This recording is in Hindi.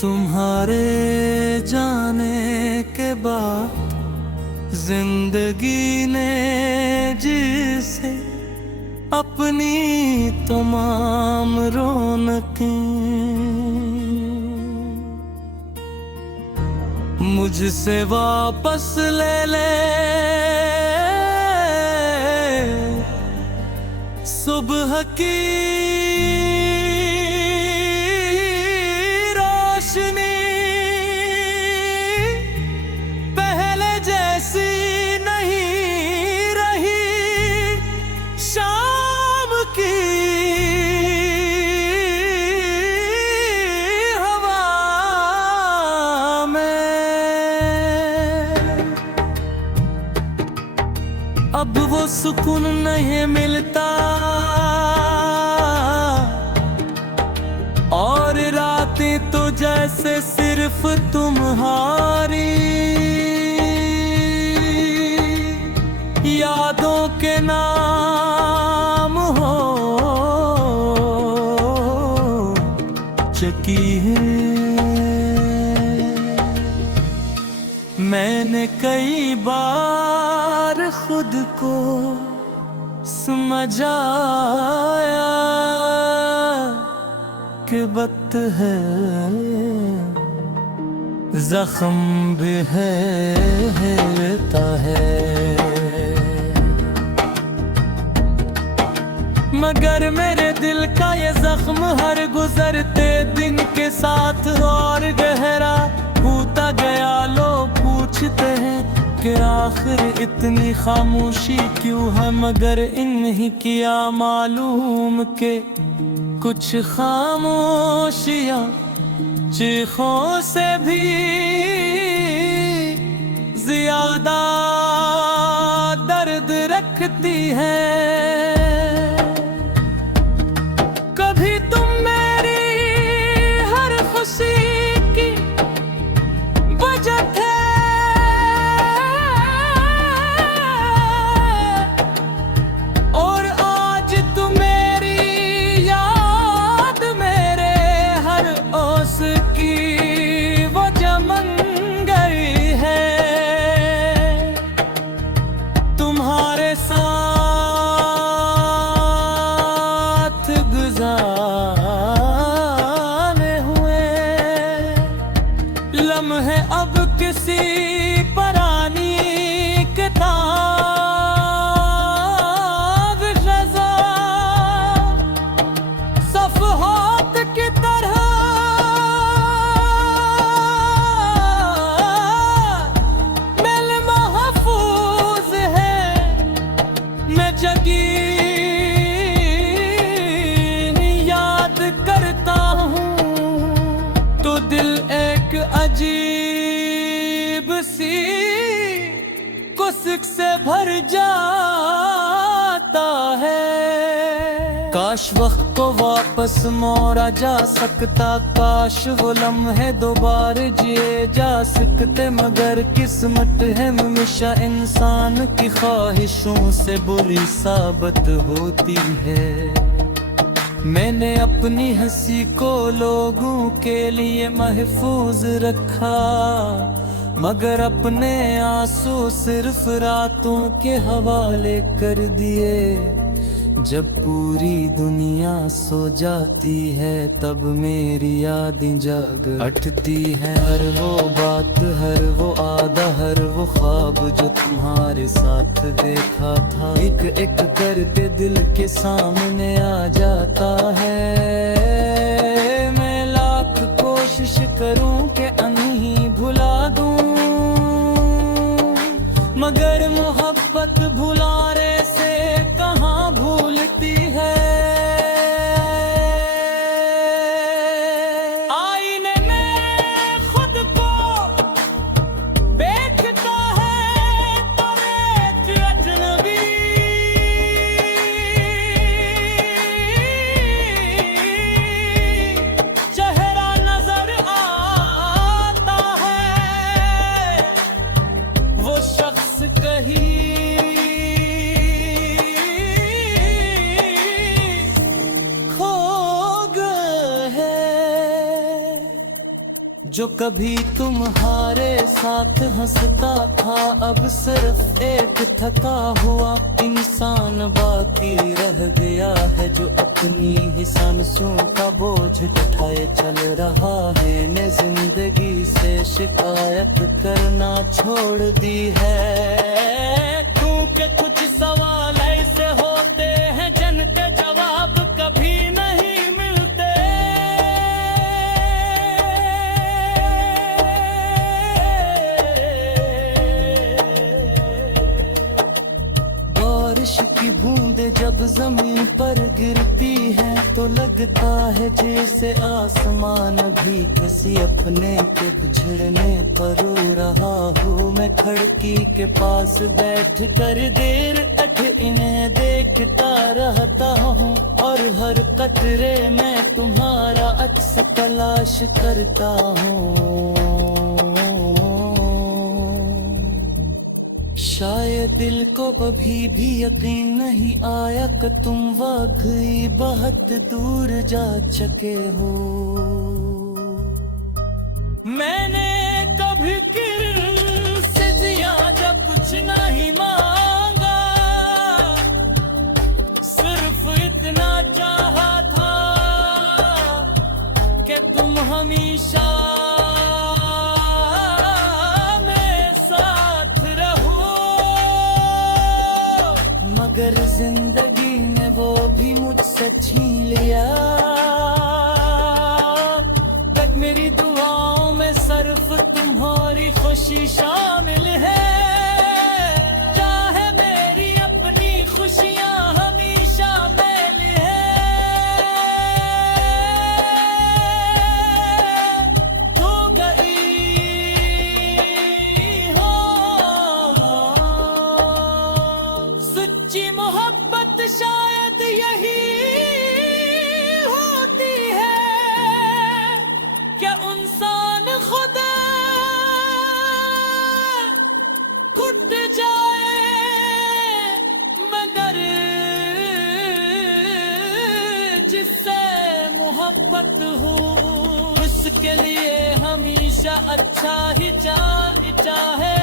तुम्हारे जाने के बाद जिंदगी ने जिसे अपनी तमाम रौनकें मुझसे वापस ले ले। सुबह की रोशनी पहले जैसी नहीं रही, शाम की हवा में अब वो सुकून नहीं मिलता, और रातें तो जैसे सिर्फ तुम्हारी यादों के नाम हो चुकी है। मैंने कई बार खुद को समझाया कि वक्त है, जख्म भी रहता है, मगर मेरे दिल का ये जख्म हर गुजरते दिन के साथ और गहरा होता गया। लोग पूछते हैं कि आखिर इतनी खामोशी क्यों है, मगर इन्हीं किया मालूम के कुछ खामोशियां चीखों से भी ज्यादा दर्द रखती है। कभी तुम मेरी हर खुशी की वजह थे, और आज तुम मेरी याद मेरे हर ओस की वजह बन गई है। तुम्हारे साथ गुज़ारे हुए लम्हे अब किसी पुरानी किताब रज़ा सफ़हात की तरह मेल महफूज है। मैं जगी याद करता हूँ तो दिल एक अजीब सी कुस्क से भर जाता है। काश वक्त को वापस मोड़ा जा सकता, काश वो लम्हे दोबारा जिए जा सकते, मगर किस्मत है हमेशा इंसान की ख्वाहिशों से बुरी साबित होती है। मैंने अपनी हंसी को लोगों के लिए महफूज रखा, मगर अपने आंसू सिर्फ रातों के हवाले कर दिए। जब पूरी दुनिया सो जाती है तब मेरी यादें जाग उठती हैं। हर वो बात, हर वो आदा, हर वो ख्वाब जो तुम्हारे साथ देखा था, एक एक करके दिल के सामने आ जाता है। मैं लाख कोशिश करूं कि नहीं भुला दूं, मगर मोहब्बत भुलाने से कहाँ भूलती है। आईने में खुद को देखता है तो एक अजनबी, जो कभी तुम्हारे साथ हंसता था, अब सिर्फ एक थका हुआ इंसान बाकी रह गया है, जो अपनी ही सांसों का बोझ उठाए चल रहा है ने जिंदगी से शिकायत करना छोड़ दी है। क्योंकि कुछ सवाल ऐसे होते हैं जिनके जवाब कभी नहीं मिलते। बारिश की बूंदें जब जमीन पर गिरती है तो लगता है जैसे आसमान भी किसी अपने के बिछड़ने पर रो रहा हूँ। मैं खिड़की के पास बैठ कर देर तक इन्हें देखता रहता हूँ, और हर कतरे में तुम्हारा अक्स तलाश करता हूँ। शायद दिल को कभी भी यकीन नहीं आया कि तुम वाकई बहुत दूर जा चुके हो। मैंने कभी किरण से ज्यादा कुछ नहीं मांगा, सिर्फ इतना चाहा था कि तुम हमेशा मगर जिंदगी ने वो भी मुझसे छीन लिया। तक मेरी दुआओं में सिर्फ तुम्हारी खुशी शामिल है, चाहे मेरी अपनी खुशियां हमेशा मैल है। तू गई हो सच्ची मोहब्बत शायद यही होती है, क्या इंसान खुदा कुट जाए मगर जिससे मोहब्बत हो उसके लिए हमेशा अच्छा ही चाहे।